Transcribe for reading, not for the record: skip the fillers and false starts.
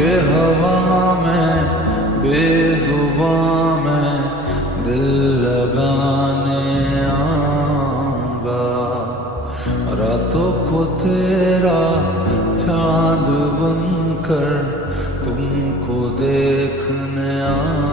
के हवा में बेजुबां में दिल लगाने आऊंगा। रातों को तेरा चांद बनकर तुमको देखने आऊंगा।